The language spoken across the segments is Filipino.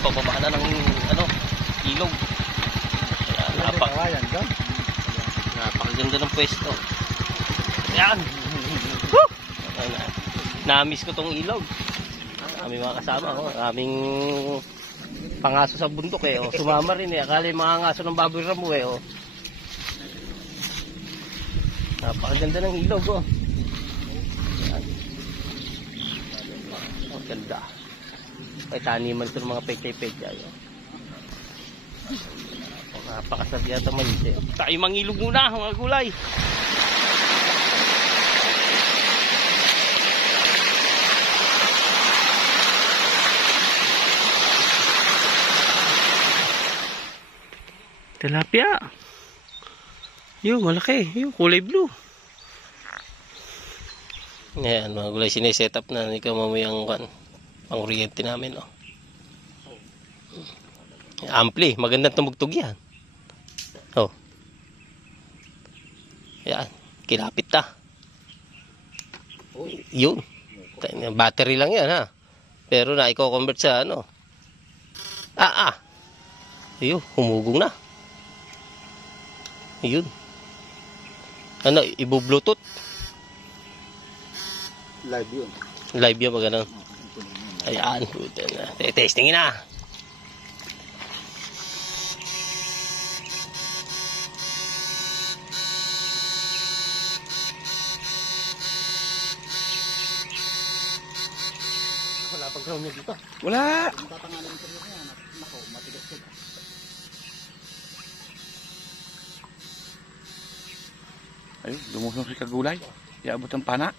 pababa na ng ilog. Kaya napakaganda ng pwesto. Ayan. Woo! Na-miss ko tong ilog. Aming mga kasama, aming pangaso sa bundok sumama rin akala yung mga ngaso ng baboy ramo napakaganda ng ilog ang ganda. May taniman ito ng mga pechay-pechay napakasarap yata manis tayo mangilog muna mga gulay. Tilapia. Yung malaki, yung kulay blue. Ngayon mga gulay, sineset up na ikaw mamayang pang-oriente namin ampli, magandang tumugtog yan. Yan, kilapit na. Yun. Battery lang yan pero na i-convert sa ayun, humugong na. Yun. Ibu-bluetooth. Live yun. Live yun, pag ayan. Testingin na. Wala pang ground niya dito. Wala. Ayun, lumusong si kagulay. Iabot ang pana.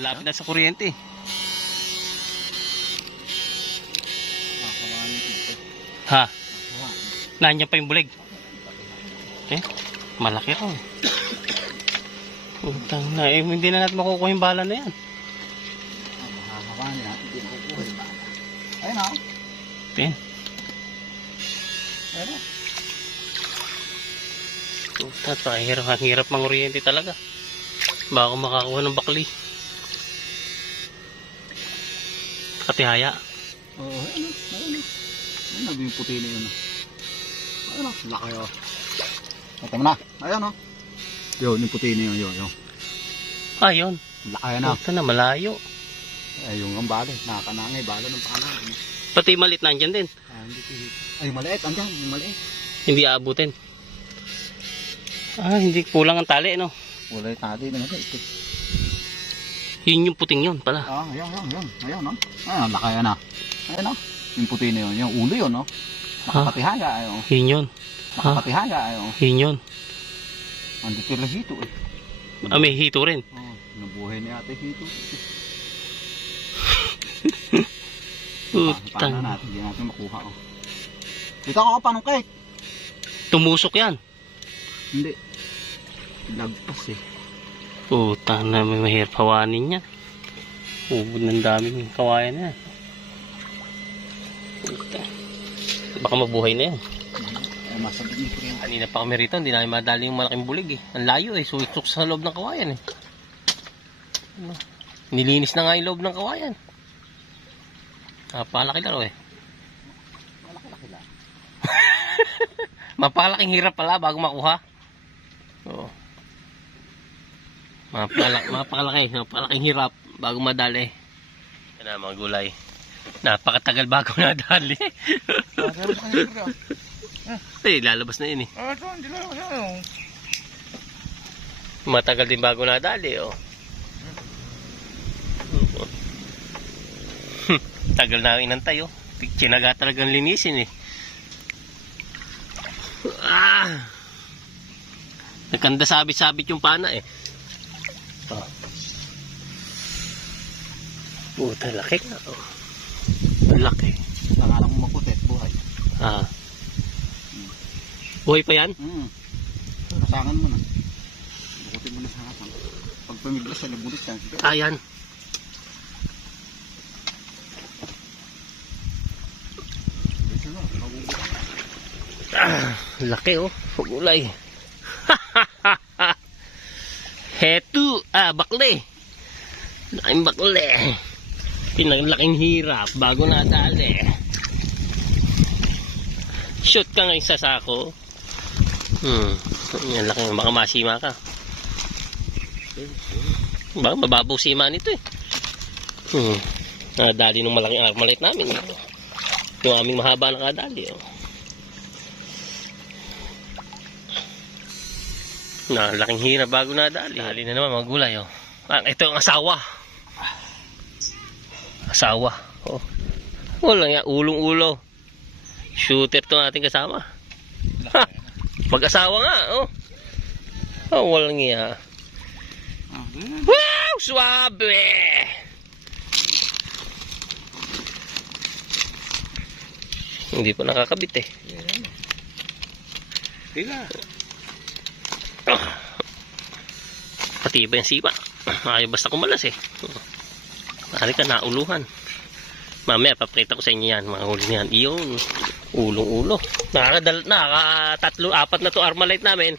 Lapit na sa kuryente. Ha? Nandiyan pa yung bulig. Malaki rin. Utang na. Hindi na natin makukuha yung bala na yan. Makakawanin natin. Hindi makukuha yung bala. Ayun Ayun ang hirap mang-oriente talaga. Baka makakuha ng bakli. Katihaya. Oo, ayun. Ayun, yung puti na yun. Ayun, laki Ito mo na. Ayun, yun, yung puti na yun. Ayun. Laki na. Ito na, malayo. Ayun ang bala. Nakakanangay, bala ng pakanangay. Pati malit nandyan din. Ay, maliit. Andyan, yung maliit. Hindi aabutin. Hindi kulang ang tali, no? Wala yung tali naman ito. Yun yung puting yun pala. Ayun. Ayun, laki na. Ayun, yung puti na yun. Yung ulo yun, nakapatihaya. Ayun. Yun yun. Nakapatihaya. Ayun. Yun yun. Ang ditila hito May hito rin. Nabuhay niya ate hito. Utang. Paano natin? Hindi natin makuha. Dito ako panungkay. Tumusok yan. Hindi. Lagpas Utang na, may mahirap hawanin yan. Ubod ng daming kawayan na yan. Baka mabuhay na yan. Masabit nito yan. Kanina pa kami rito, hindi namin madali yung malaking bulig Ang layo suitsok sa loob ng kawayan Nilinis na nga yung loob ng kawayan. Napalaki laro Malaki-laki lang. Mapalaking hirap pala bago makuha. Oo. Mapalaking hirap bago madali. Yan na mga gulay. Napakatagal bago nadali. Lalabas na yun Hindi lalabas Matagal din bago nadali Tagal na inantay Tsinaga talagang linisin Nagkanda sabit-sabit yung pana Puta, laki nga Laki. Nangalang mo makutit, buhay. Buhay pa yan? Kasangan mo na. Bukutin mo na sa hasang. Pag pamiglas sa nabulit yan. Ayan. Laki gulay. Heto, bakli. Laking bakli. Pinaglaking hirap bago nadali. Shoot ka ngayon sa sako. Yan laki, baka masima ka. Baka mababaw sima nito eh. Nadali ng malaking armalite namin. Yung aming mahaba na kadali. Laking hirap bago nadali. Dali na naman mga gulay. Ito ang asawa. Asawa. Wala nga, ulong-ulo. Shooter to ating kasama. Ha! Mag-asawa nga, walang nga. Wow! Swabe! Hindi pa nakakabit eh. Pati iba yung sipa. Ayaw basta kumalas eh. Hari ka nauluhan. Mamaya paprita ko sa inyo yan. Mga huli niyan. Iyon. Ulong-ulo. Nakakatatlo, apat na to armalite namin.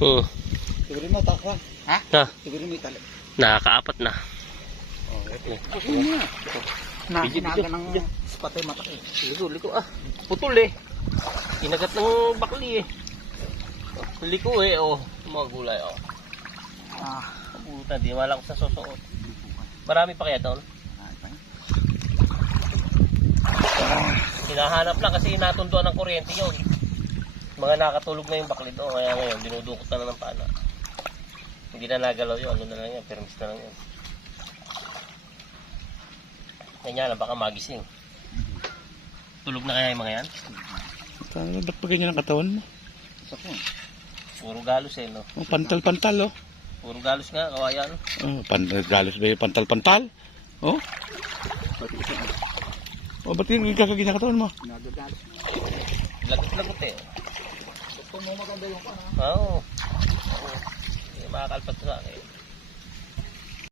Siguro mo takwa. Ha? Siguro mo itali. Nakakaapat na. Nakinaga ng spatay mata eh. Liko. Putol eh. Kinagat ng bakli eh. Liko eh. Mga gulay Puta, di wala ko sa susuot. Marami pa kaya doon? Hinahanap lang kasi natunduan ng kuryente yun. Mga nakatulog na yung bakli doon. Kaya ngayon, dinudukot na ng pana. Hindi na nagalaw yun. Ano na lang yan? Permis na lang yan. Kanya lang, baka magising. Tulog na kaya yung mga yan? Ba't pa ganyan ang katawan mo? Puro galos eh, no? Pantal-pantal, Puro galos nga, kawayan. Galos ba yung pantal-pantal? Ba't yung kakaganyan ang katawan mo? Lagot-lagot eh. Gusto mo maganda yung Oo. Makakalpat sa akin.